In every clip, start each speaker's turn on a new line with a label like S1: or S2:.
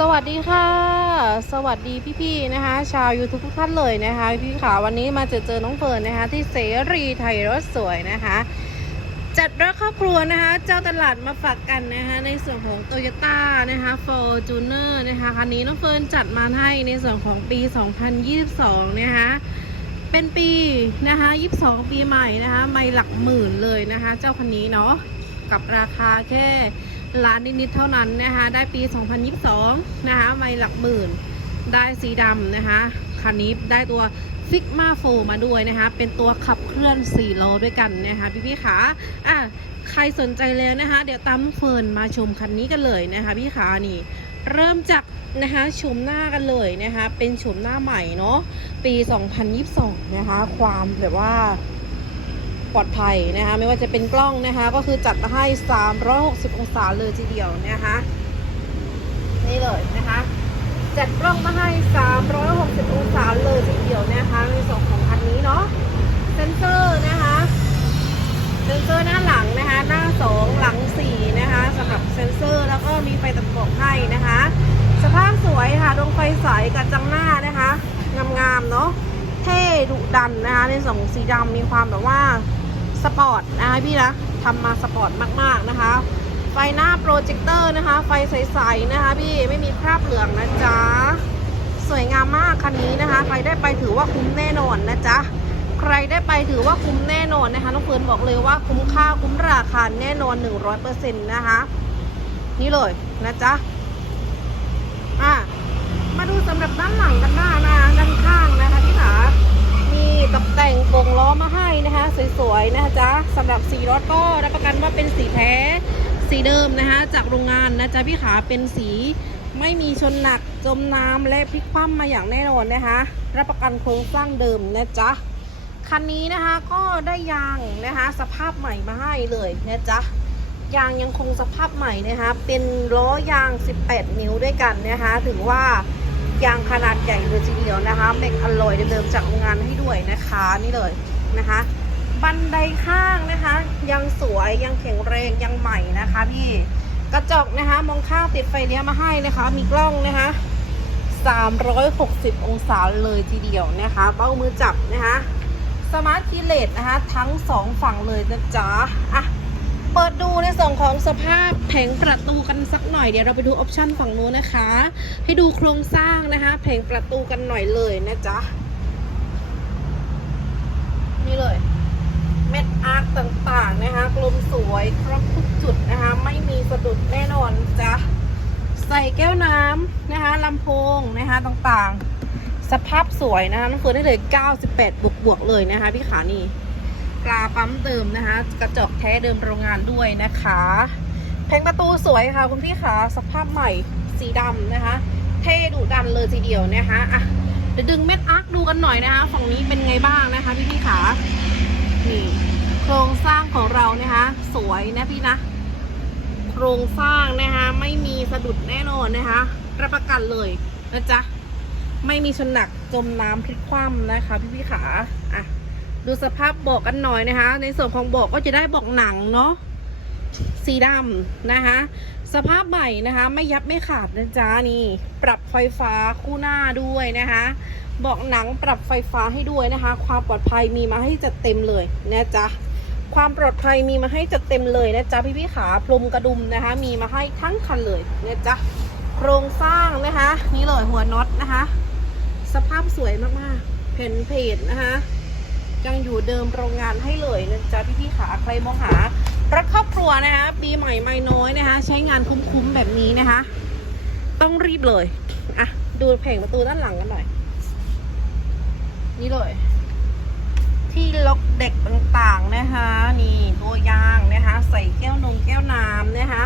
S1: สวัสดีค่ะ สวัสดีพี่ๆนะคะ ชาว YouTube ทุกท่านเลยนะคะ พี่ขาวันนี้มาเจอเจอน้องเฟิร์นนะคะ ที่เสรีไทยรถสวยนะคะ จัดรถครอบครัวนะคะ เจ้าตลาดมาฝากกันนะคะ ในส่วนของ Toyota นะคะ Fortuner นะคะคันนี้น้องเฟิร์นจัดมาให้ในส่วนของปี 2022 นะคะเป็นปีนะคะ 22 ปีใหม่นะคะ ไม่หลักหมื่นเลยนะคะ เจ้าคันนี้เนาะกับราคาแค่ ล้านนิดๆเท่านั้นนะคะ ได้ปี 2022 นะคะไม่หลักหมื่น ได้สีดำนะคะ คันนี้ได้ตัว Figma 4มาด้วยนะคะ เป็นตัวขับเคลื่อน4ล้อด้วยกันนะคะพี่ๆขาอะใครสนใจแล้วนะคะ เดี๋ยวตามเฟิร์นมาชมคันนี้กันเลยนะคะ พี่ขานี่ เริ่มจากนะคะชมหน้ากันเลยนะคะ เป็นชมหน้าใหม่เนาะปี 2022 นะคะ ความแบบว่า ปลอดภัยนะคะไม่ว่าจะเป็นกล้องนะคะก็คือจัดมาให้ 360 องศาเลยทีเดียวนะคะนี่เลยนะคะจัดกล้องมาให้ 360 องศาเลยทีเดียวนะคะในส่วนของคันนี้เนาะเซนเซอร์นะคะเซนเซอร์หน้าหลังนะคะหน้า 2 หลัง 4 นะคะสำหรับเซนเซอร์แล้วก็มีไฟตัดหมอกให้นะคะ สภาพสวยค่ะดวงไฟใสกับจังหน้านะคะงามๆเนาะเท่ดุดันนะคะในส่วนของสีดำมีความแบบว่า สปอร์ตนะคะพี่นะทำมาสปอร์ตมากๆนะคะ ไฟหน้าโปรเจคเตอร์นะคะ ไฟใสๆนะคะพี่ไม่มีคราบเหลืองนะจ๊ะ สวยงามมากคันนี้นะคะ ใครได้ไปถือว่าคุ้มแน่นอนนะจ๊ะใครได้ไปถือว่าคุ้มแน่นอนนะคะน้องเฟิร์นบอกเลยว่าคุ้มค่าคุ้มราคาแน่นอน 100%นะคะ นี่เลยนะจ๊ะอะมาดูสำหรับด้านหลังกันหน้านะด้านข้าง ตกแต่งโปร่งล้อมาให้นะคะ สวยๆนะคะจ๊ะสำหรับสีรถก็รับประกันว่าเป็นสีแท้สีเดิมนะคะ จากโรงงานนะจ๊ะพี่ขาเป็นสีไม่มีชนหนักจมน้ำและพลิกคว่ำมาอย่างแน่นอนนะคะ รับประกันโครงสร้างเดิมนะจ๊ะคันนี้นะคะก็ได้ยางนะคะ สภาพใหม่มาให้เลยนะจ๊ะยางยังคงสภาพใหม่นะคะ เป็นล้อยาง 18 นิ้วด้วยกันนะคะ ถือว่า ยางขนาดใหญ่เลยทีเดียวนะคะเมกอลลอยเดิมๆจากโรงงานให้ด้วยนะคะนี่เลยนะคะ บันไดข้างนะคะ ยังสวยยังแข็งแรงยังใหม่นะคะพี่กระจกนะคะ มองข้างติดไฟเลี้ยวมาให้นะคะ มีกล้องนะคะ360 องศาเลยทีเดียวนะคะ เบ้ามือจับนะคะ สมาร์ทคีเลสนะคะ ทั้งสองฝั่งเลยนะจ๊ะอะ เปิดดูในส่วนของสภาพแผงประตูกันสักหน่อยเดี๋ยวเราไปดูออปชั่นฝั่งนู้นนะคะ ให้ดูโครงสร้างนะคะ แผงประตูกันหน่อยเลยนะจ๊ะนี่เลย เม็ดอาร์คต่างๆนะคะกลมสวยครบทุกจุดนะคะ ไม่มีสะดุดแน่นอนจ๊ะใส่แก้วน้ำนะคะลำโพงนะคะต่างๆ สภาพสวยนะคะน้องเฟิร์นได้เลย 98 บวกบวกๆเลยนะคะพี่ขานี่ กราปั๊มเติมนะคะ กระจกแท้เดิมโรงงานด้วยนะคะ แผงประตูสวยค่ะคุณพี่ขาสภาพใหม่สีดำนะคะ เท่ดุดันเลยทีเดียวนะคะอะเดี๋ยวดึงเม็ดอาร์คดูกันหน่อยนะคะฝั่งนี้เป็นไงบ้างนะคะพี่พี่ขานี่โครงสร้างของเรานะคะ สวยนะพี่นะโครงสร้างนะคะไม่มีสะดุดแน่นอนนะคะ รับประกันเลยนะจ๊ะไม่มีชนหนักจมน้ำพลิกคว่ำนะคะ พี่พี่ขาอะ ดูสภาพเบาะกันหน่อยนะคะ ในส่วนของเบาะก็จะได้เบาะหนังเนาะสีดำนะคะ สภาพใหม่นะคะ ไม่ยับไม่ขาดนะจ๊ะนี่ ปรับไฟฟ้าคู่หน้าด้วยนะคะเบาะหนังปรับไฟฟ้าให้ด้วยนะคะ ความปลอดภัยมีมาให้จัดเต็มเลยนะจ๊ะความปลอดภัยมีมาให้จัดเต็มเลยนะจ๊ะพี่พี่ๆขาพรมกระดุมนะคะ มีมาให้ทั้งคันเลยนะจ๊ะโครงสร้างนะคะ นี่เลยหัวน็อตนะคะ สภาพสวยมากๆเพนเพจนะคะ ยังอยู่เดิมโรงงานให้เลยนะจ๊ะพี่พี่ขาใครมองหารถครอบครัวนะคะปีใหม่ไม่น้อยนะคะ ใช้งานคุ้มๆแบบนี้นะคะ ต้องรีบเลยอะดูแผงประตูด้านหลังกันหน่อย นี่เลย ที่ล็อกเด็กต่างๆนะคะ นี่ตัวยางนะคะ ใส่แก้วนงแก้วน้ำนะคะ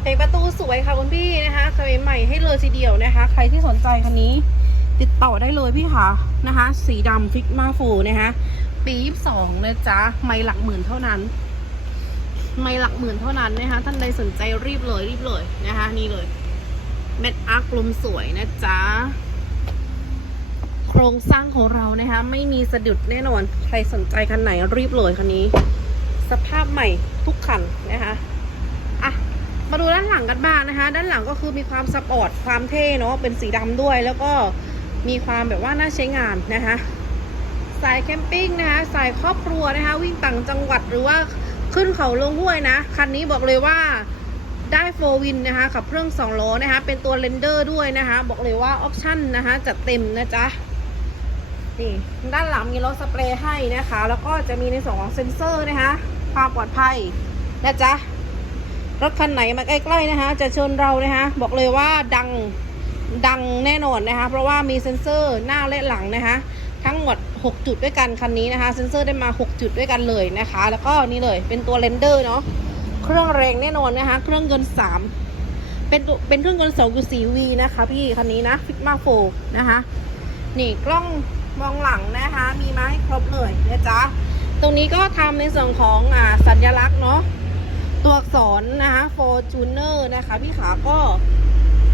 S1: เพลงประตูสวยค่ะคุณพี่นะคะเคยใหม่ให้เลยทีเดียวนะคะ ใครที่สนใจคันนี้ ติดต่อได้เลยพี่ค่ะนะคะ สีดำฟิกมาโฟนะคะ ปีสองนะจ๊ะไม่หลักหมื่นเท่านั้น ไม่หลักหมื่นเท่านั้นนะคะท่านใดสนใจรีบเลยรีบเลยนะคะนี่เลยเม็ดอาร์กลมสวยนะจ๊ะโครงสร้างของเรานะคะ ไม่มีสะดุดแน่นอน ใครสนใจคันไหนรีบเลยคันนี้ สภาพใหม่ทุกคันนะคะอะมมาดูด้านหลังกันบ้างนะคะ ด้านหลังก็คือมีความสปอร์ตความเท่เนาะเป็นสีดำด้วย แล้วก็มีความแบบว่าน่าใช้งานนะคะ สายแคมปิ้งนะคะสายครอบครัวนะคะ วิ่งต่างจังหวัดหรือว่าขึ้นเขาลงห้วยนะ คันนี้บอกเลยว่าได้โฟวินนะคะขับเครื่อง2ล้อนะคะ เป็นตัวเรนเดอร์ด้วยนะคะ บอกเลยว่าออปชั่นนะคะจัดเต็มนะจ๊ะนี่ด้านหลังมีรถสเปรย์ให้นะคะ แล้วก็จะมีในส่วนของเซ็นเซอร์นะคะความปลอดภัยนะจ๊ะรถคันไหนมาใกล้ๆนะคะ จะชิญเรานะคะ บอกเลยว่าดังดังแน่นอนนะคะ เพราะว่ามีเซ็นเซอร์หน้าและหลังนะคะ ทั้งหมด 6 จุดด้วยกันคันนี้นะคะ เซ็นเซอร์ได้มา 6 จุดด้วยกันเลยนะคะ แล้วก็นี่เลยเป็นตัวเรนเดอร์เนาะเครื่องแรงแน่นอนนะคะ เครื่องยนต์3เป็นเป็นเครื่องยนต์2.4 V นะคะ พี่คันนี้นะฟิกมาโฟนะคะนี่กล้องมองหลังนะคะ มีมาให้ครบเลยนะจ๊ะตรงนี้ก็ทำในส่วนของอ่าสัญลักษณ์เนาะตัวอักษรนะคะ Fortuner นะคะ พี่ขาก็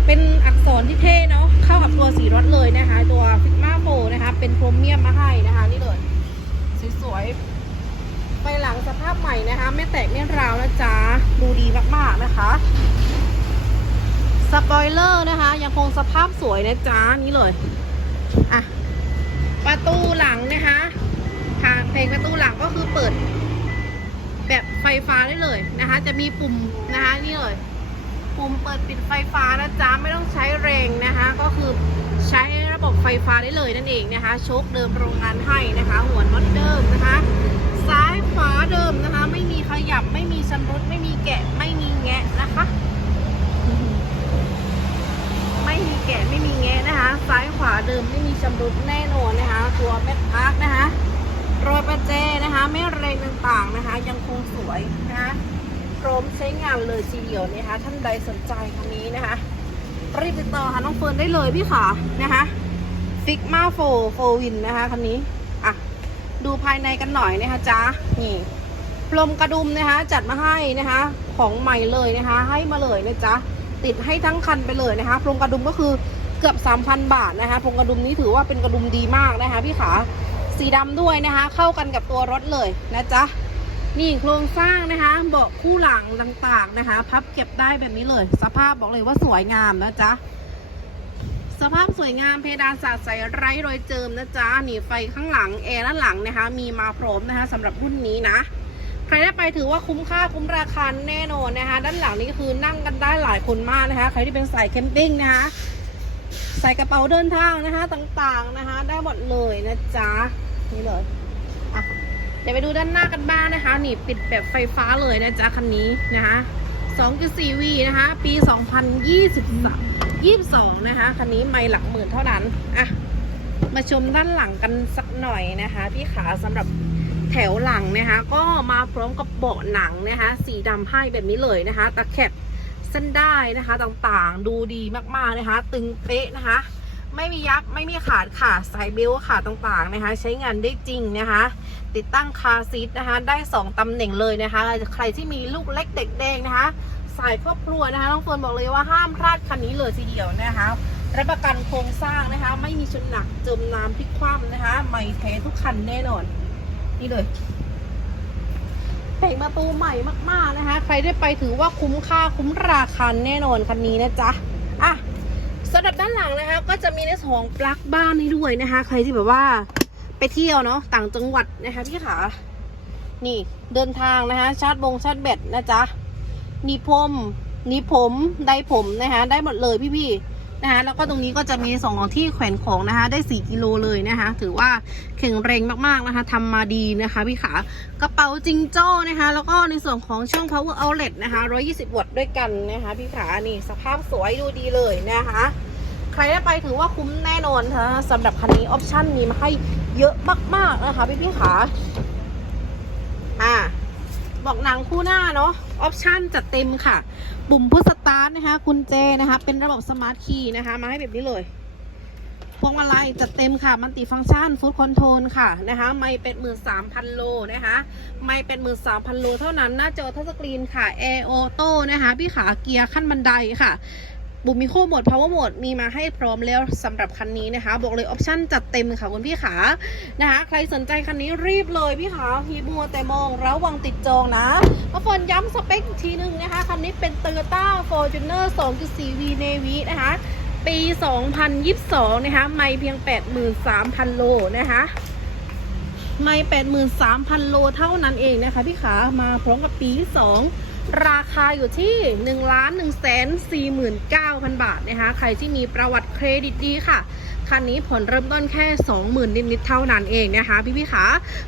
S1: เป็นอักษรที่เท่เนาะเข้ากับตัวสีรถเลยนะคะ ตัว Figma 4นะคะ เป็นโครเมียมมาให้นะคะ นี่เลยสวยๆไปหลังสภาพใหม่นะคะ ไม่แตกไม่ร้าวนะจ๊ะดูดีมากๆนะคะสปอยเลอร์นะคะ ยังคงสภาพสวยนะจ๊ะนี่เลยอะประตูหลังนะคะทางเพลงประตูหลังก็คือเปิด แบบไฟฟ้าได้เลยนะคะ จะมีปุ่มนะคะ นี่เลย ปุ่มเปิดปิดไฟฟ้านะจ๊ะไม่ต้องใช้แรงนะคะ ก็คือ ใช้ระบบไฟฟ้าได้เลยนั่นเองนะคะโชคเดิมโรงงานให้นะคะ หัวน็อตเดิมนะคะ ซ้ายขวาเดิมนะคะ ไม่มีขยับไม่มีชำรุดไม่มีแกะไม่มีแงะนะคะ ไม่มีแกะไม่มีแงะนะคะ ซ้ายขวาเดิมไม่มีชำรุดแน่นอนนะคะ ตัวแม็กพาร์กนะคะรอยประแจนะคะแม่เรงต่างๆนะคะ ยังคงสวยนะคะพร้อมใช้งานเลยทีเดียวนะคะท่านใดสนใจคันนี้นะคะ รีบติดต่อหาน้องเฟิร์นได้เลยพี่ขานะคะฟิกมาโฟโฟวินนะคะคันนี้อะดูภายในกันหน่อยนะคะจ๊ะนี่พรมกระดุมนะคะ จัดมาให้นะคะ ของใหม่เลยนะคะ ให้มาเลยนะจ๊ะติดให้ทั้งคันไปเลยนะคะพรมกระดุมก็คือเกือบ 3,000 บาทนะคะพรมกระดุมนี้ถือว่าเป็นกระดุมดีมากนะคะ พี่ขาสีดำด้วยนะคะ เข้ากันกับตัวรถเลยนะจ๊ะ นี่โครงสร้างนะคะเบาะคู่หลังต่างๆนะคะ พับเก็บได้แบบนี้เลย สภาพบอกเลยว่าสวยงามนะจ๊ะสภาพสวยงามเพดานสาดใสไร้รอยเจิมนะจ๊ะนี่ไฟข้างหลังแอร์ด้านหลังนะคะ มีมาพร้อมนะคะสำหรับรุ่นนี้นะ ใครได้ไปถือว่าคุ้มค่าคุ้มราคาแน่นอนนะคะ ด้านหลังนี้ก็คือนั่งกันได้หลายคนมากนะคะ ใครที่เป็นสายแคมปิ้งนะคะใส่กระเป๋าเดินทางนะคะต่างๆนะคะ ได้หมดเลยนะจ๊ะนี่เลย เดี๋ยวไปดูด้านหน้ากันบ้างนะคะ นี่ปิดแบบไฟฟ้าเลยนะจ๊ะคันนี้นะคะ2.4 V นะคะ ปี 2023 22 นะคะ คันนี้ไม่หลักหมื่นเท่านั้น อะ มาชมด้านหลังกันสักหน่อยนะคะ พี่ขาสำหรับแถวหลังนะคะ ก็มาพร้อมกับเบาะหนังนะคะ สีดำให้แบบนี้เลยนะคะ ตะแคบเส้นได้นะคะต่างๆ ดูดีมากๆนะคะ ตึงเป๊ะนะคะ ไม่มียับ ไม่มีขาดค่ะ สายเบลต์ขาดต่างๆนะคะ ใช้งานได้จริงนะคะ ติดตั้งคาซีทนะคะ ได้ 2ตำแหน่งเลยนะคะ ใครที่มีลูกเล็กเด็กแดงนะคะ สายครอบครัวนะคะน้องเฟิร์นบอกเลยว่าห้ามพลาดคันนี้เลยทีเดียวนะคะรับประกันโครงสร้างนะคะ ไม่มีชนหนักจมน้ำพลิกคว่ำนะคะไม่แท้ทุกคันแน่นอน นี่เลยเพลงประตูใหม่มาก ๆ นะคะ ใครได้ไปถือว่าคุ้มค่าคุ้มราคาแน่นอนคันนี้นะจ๊ะ อะสำหรับด้านหลังนะคะ ก็จะมีในส่วนของปลั๊กบ้านให้ด้วยนะคะ ใครที่แบบว่า ไปเที่ยวเนาะต่างจังหวัดนะคะพี่ขานี่เดินทางนะคะชาร์จบงชาร์จแบตนะจ๊ะนี่พรมนี่ผมได้ผมนะคะได้หมดเลยพี่ๆนะคะแล้วก็ตรงนี้ก็จะมีสองที่แขวนของนะคะได้4กิโลเลยนะคะ ถือว่าแข็งแรงมากๆนะคะทำมาดีนะคะพี่ขากระเป๋าจิงโจ้นะคะ แล้วก็ในส่วนของช่อง power outlet นะคะ120 วัตต์ด้วยกันนะคะพี่ขานี่สภาพสวยดูดีเลยนะคะ ใครได้ไปถือว่าคุ้มแน่นอนนะคะสำหรับคันนี้ออปชั่นมีมาให้ เยอะมากๆนะคะพี่พี่ขาอ่าบอกหนังคู่หน้าเนาะออปชั่นจัดเต็มค่ะ ปุ่มพุชสตาร์ทนะคะกุญแจนะคะ เป็นระบบสมาร์ทคีย์นะคะ มาให้แบบนี้เลยพวงมาลัยจัดเต็มค่ะ มันติฟังก์ชันฟูดคอนโทรลค่ะนะคะ ไม่เป็นหมื่นสามพันโลนะคะ ไม่เป็นหมื่นสามพันโลเท่านั้น หน้าจอทัชสกรีนค่ะแอร์ออโต้นะคะ พี่ขาเกียร์ขั้นบันไดค่ะ บุมิโคโหมด power mode มีมาให้พร้อมแล้วสำหรับคันนี้นะคะ บอกเลยออปชั่นจัดเต็มค่ะคุณพี่ขานะคะ ใครสนใจคันนี้รีบเลยพี่ขาฮีบัวแต่มองระวังติดจองนะมาฝนย้ำสเปคอีกทีนึงนะคะ คันนี้เป็น Toyota Fortuner 2.4 V Navy นะคะ ปี 2022 นะคะ ไม่เพียง 83,000 โลนะคะไม่83,000 โลเท่านั้นเองนะคะพี่ขามาพร้อมกับปีที่2 ราคาอยู่ที่1ล้าน1แสน49,000บาทนะคะ ใครที่มีประวัติเครดิตดีค่ะ คันนี้ผ่อนเริ่มต้นแค่ 20,000 นิดๆเท่านั้นเองนะคะ พี่พี่ๆขา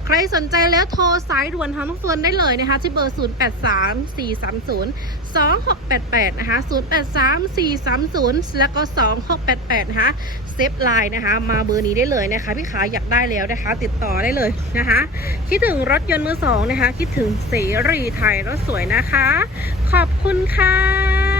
S1: ใครสนใจแล้วโทรสายด่วนทางน้องเฟิร์นได้เลยนะคะ ที่เบอร์ 083430 2688 นะคะ 083430 แล้วก็ 2688 นะคะ เซฟไลน์นะคะ มาเบอร์นี้ได้เลยนะคะ พี่ขาอยากได้แล้วนะคะ ติดต่อได้เลยนะคะ คิดถึงรถยนต์มือสองนะคะ คิดถึงเสรีไทยรถสวยนะคะ ขอบคุณค่ะ